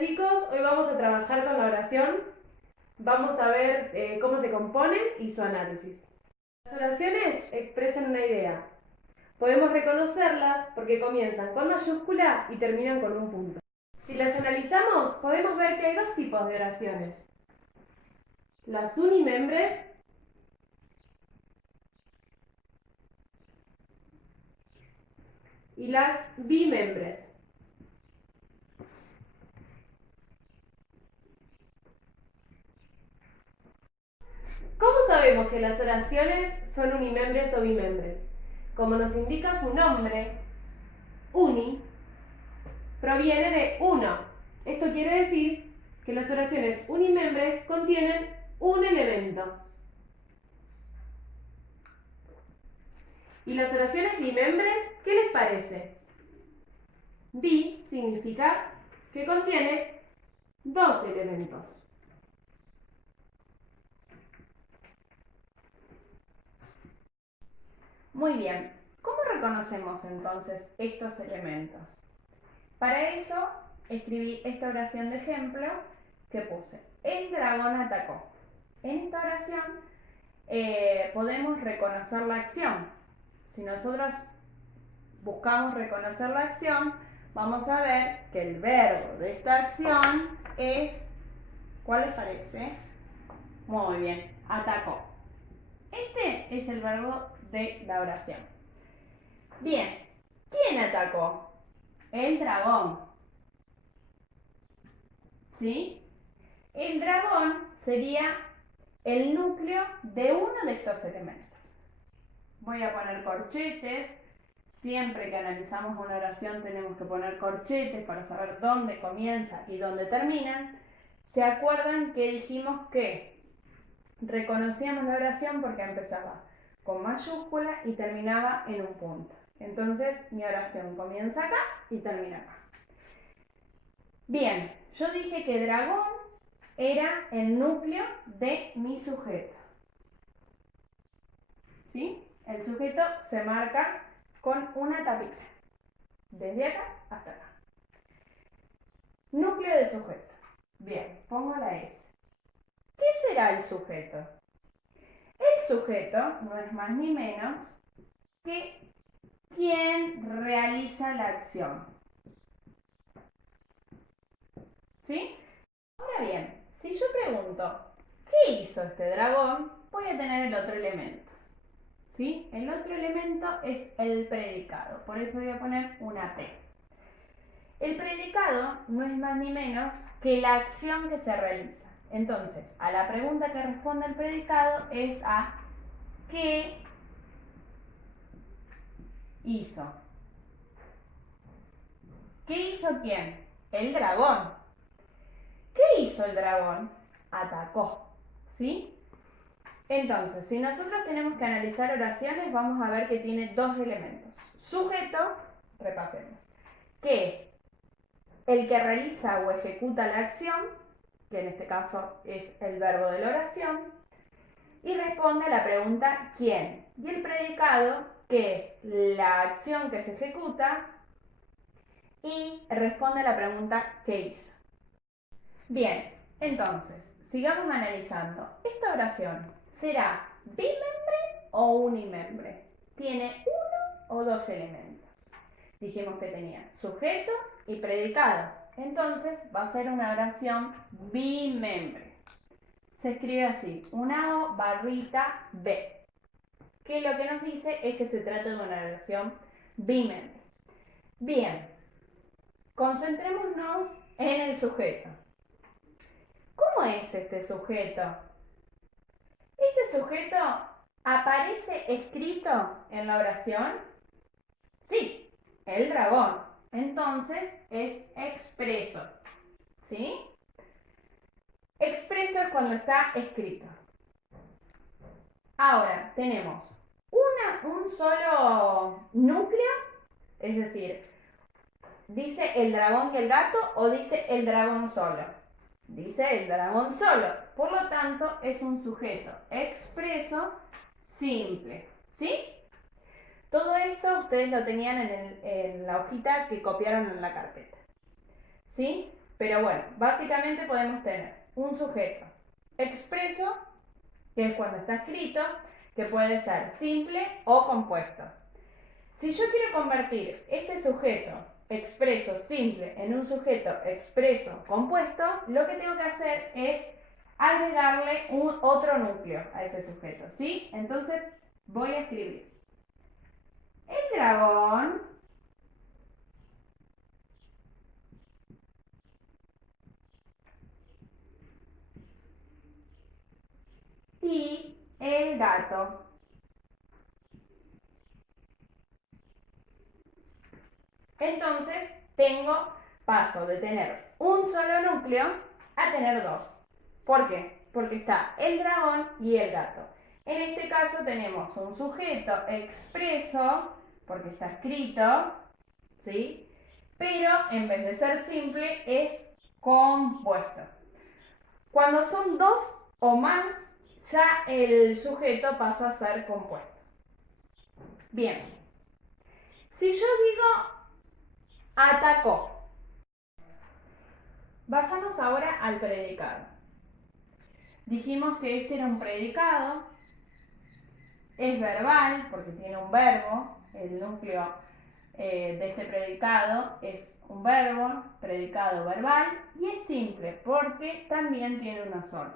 chicos, hoy vamos a trabajar con la oración. Vamos a ver cómo se compone y su análisis. Las oraciones expresan una idea. Podemos reconocerlas porque comienzan con mayúscula y terminan con un punto. Si las analizamos, podemos ver que hay dos tipos de oraciones. Las unimembres y las bimembres. ¿Cómo sabemos que las oraciones son unimembres o bimembres? Como nos indica su nombre, uni proviene de uno. Esto quiere decir que las oraciones unimembres contienen un elemento. ¿Y las oraciones bimembres, qué les parece? Bi significa que contiene dos elementos. Muy bien, ¿cómo reconocemos entonces estos elementos? Para eso escribí esta oración de ejemplo que puse. El dragón atacó. En esta oración podemos reconocer la acción. Si nosotros buscamos reconocer la acción, vamos a ver que el verbo de esta acción es, ¿cuál les parece? Muy bien, atacó. Este es el verbo de la oración. Bien, ¿quién atacó? El dragón. ¿Sí? El dragón sería el núcleo de uno de estos elementos. Voy a poner corchetes. Siempre que analizamos una oración tenemos que poner corchetes para saber dónde comienza y dónde terminan. ¿Se acuerdan que dijimos que reconocíamos la oración porque empezaba con mayúscula y terminaba en un punto? Entonces mi oración comienza acá y termina acá. Bien, yo dije que dragón era el núcleo de mi sujeto. ¿Sí? El sujeto se marca con una tapita, desde acá hasta acá. Núcleo de sujeto. Bien, pongo la S. ¿Qué será el sujeto? El sujeto no es más ni menos que quien realiza la acción. ¿Sí? Ahora bien, si yo pregunto, ¿qué hizo este dragón? Voy a tener el otro elemento. ¿Sí? El otro elemento es el predicado, por eso voy a poner una P. El predicado no es más ni menos que la acción que se realiza. Entonces, a la pregunta que responde el predicado es a ¿qué hizo? ¿Qué hizo quién? El dragón. ¿Qué hizo el dragón? Atacó. ¿Sí? Entonces, si nosotros tenemos que analizar oraciones, vamos a ver que tiene dos elementos. Sujeto, repasemos, que es el que realiza o ejecuta la acción, que en este caso es el verbo de la oración, y responde a la pregunta ¿quién? Y el predicado, que es la acción que se ejecuta, y responde a la pregunta ¿qué hizo? Bien, entonces, sigamos analizando. Esta oración será bimembre o unimembre. Tiene uno o dos elementos. Dijimos que tenía sujeto y predicado. Entonces va a ser una oración bimembre. Se escribe así, una O barrita B. Que lo que nos dice es que se trata de una oración bimembre. Bien, concentrémonos en el sujeto. ¿Cómo es este sujeto? ¿Este sujeto aparece escrito en la oración? Sí, el dragón. Entonces es expreso. ¿Sí? Expreso es cuando está escrito. Ahora tenemos un solo núcleo, es decir, ¿dice el dragón y el gato o dice el dragón solo? Dice el dragón solo. Por lo tanto, es un sujeto expreso simple. ¿Sí? Todo esto ustedes lo tenían en la hojita que copiaron en la carpeta. ¿Sí? Pero bueno, básicamente podemos tener un sujeto expreso, que es cuando está escrito, que puede ser simple o compuesto. Si yo quiero convertir este sujeto expreso simple en un sujeto expreso compuesto, lo que tengo que hacer es agregarle otro núcleo a ese sujeto, ¿sí? Entonces voy a escribir el dragón y el gato. Entonces paso de tener un solo núcleo a tener dos. ¿Por qué? Porque está el dragón y el gato. En este caso tenemos un sujeto expreso, porque está escrito, ¿sí? Pero en vez de ser simple es compuesto. Cuando son dos o más, ya el sujeto pasa a ser compuesto. Bien, si yo digo atacó, vayamos ahora al predicado. Dijimos que este era un predicado, es verbal porque tiene un verbo, el núcleo de este predicado es un verbo, predicado verbal, y es simple porque también tiene una sola.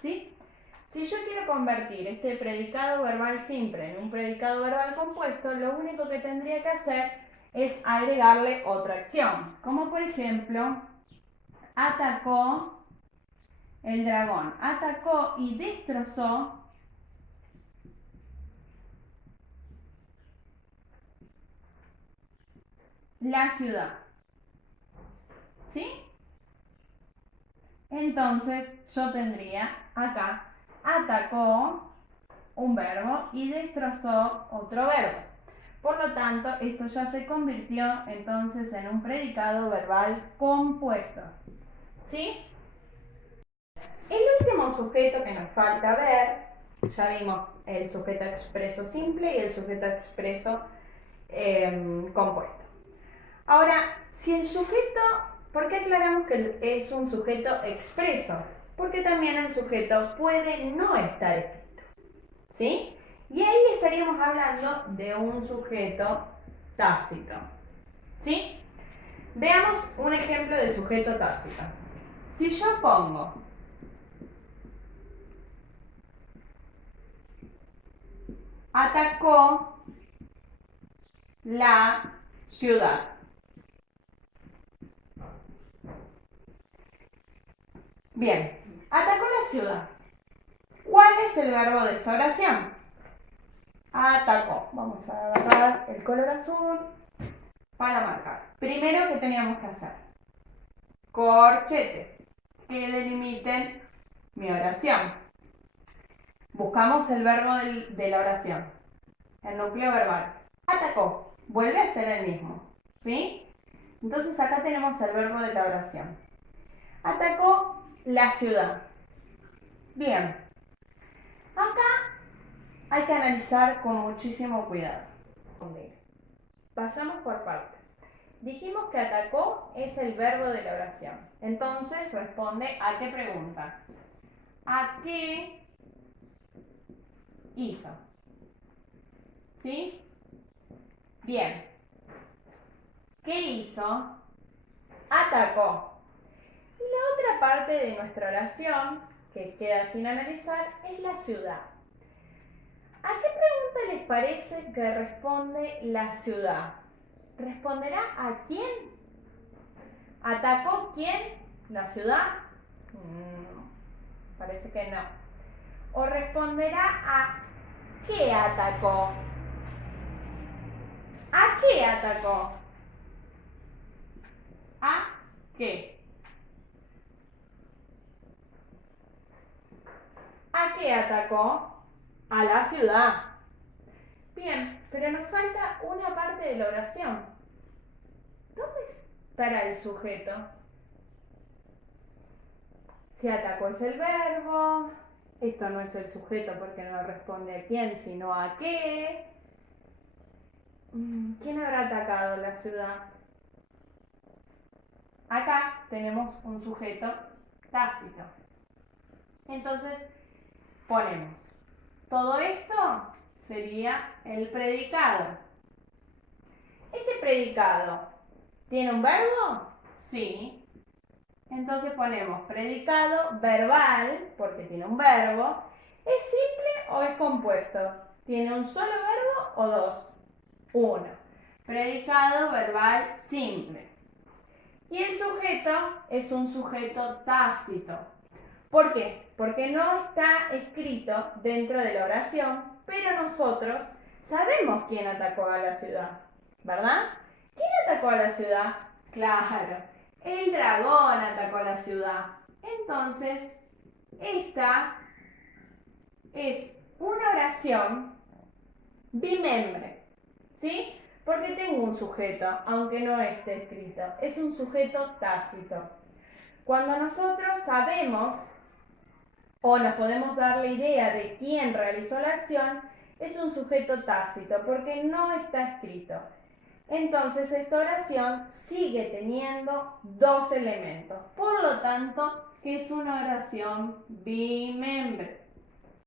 ¿Sí? Si yo quiero convertir este predicado verbal simple en un predicado verbal compuesto, lo único que tendría que hacer es agregarle otra acción, como por ejemplo, atacó el dragón, atacó y destrozó la ciudad. ¿Sí? Entonces yo tendría acá, atacó un verbo y destrozó otro verbo. Por lo tanto, esto ya se convirtió entonces en un predicado verbal compuesto. ¿Sí? El último sujeto que nos falta ver, ya vimos el sujeto expreso simple y el sujeto expreso compuesto. Ahora, si el sujeto, ¿por qué aclaramos que es un sujeto expreso? Porque también el sujeto puede no estar escrito, ¿sí? Y ahí estaríamos hablando de un sujeto tácito, ¿sí? Veamos un ejemplo de sujeto tácito. Si yo pongo atacó la ciudad. Bien, atacó la ciudad. ¿Cuál es el verbo de esta oración? Atacó. Vamos a agarrar el color azul para marcar. Primero, ¿qué teníamos que hacer? Corchetes que delimiten mi oración. Buscamos el verbo de la oración, el núcleo verbal. Atacó. Vuelve a ser el mismo, ¿sí? Entonces acá tenemos el verbo de la oración. Atacó la ciudad. Bien. Acá hay que analizar con muchísimo cuidado. Vayamos por partes. Dijimos que atacó es el verbo de la oración. Entonces responde a qué pregunta. ¿A qué hizo? ¿Sí? Bien. ¿Qué hizo? Atacó. La otra parte de nuestra oración que queda sin analizar es la ciudad. ¿A qué pregunta les parece que responde la ciudad? ¿Responderá a quién? ¿Atacó quién? ¿La ciudad? Parece que no. ¿O responderá a qué atacó? ¿A qué atacó? ¿A qué? ¿A qué atacó? A la ciudad. Bien, pero nos falta una parte de la oración. ¿Dónde estará el sujeto? Si atacó es el verbo, esto no es el sujeto porque no responde a quién, sino a qué. ¿Quién habrá atacado la ciudad? acá tenemos un sujeto tácito. Entonces, ponemos. Todo esto sería el predicado. ¿Este predicado tiene un verbo? Sí. Entonces ponemos predicado verbal, porque tiene un verbo. ¿Es simple o es compuesto? ¿Tiene un solo verbo o dos? Uno. Predicado verbal simple. Y el sujeto es un sujeto tácito. ¿Por qué? Porque no está escrito dentro de la oración, pero nosotros sabemos quién atacó a la ciudad, ¿verdad? ¿Quién atacó a la ciudad? Claro, el dragón atacó a la ciudad. Entonces, esta es una oración bimembre, ¿sí? Porque tengo un sujeto, aunque no esté escrito. Es un sujeto tácito. Cuando nosotros sabemos o nos podemos dar la idea de quién realizó la acción, es un sujeto tácito porque no está escrito. Entonces esta oración sigue teniendo dos elementos. Por lo tanto, que es una oración bimembre.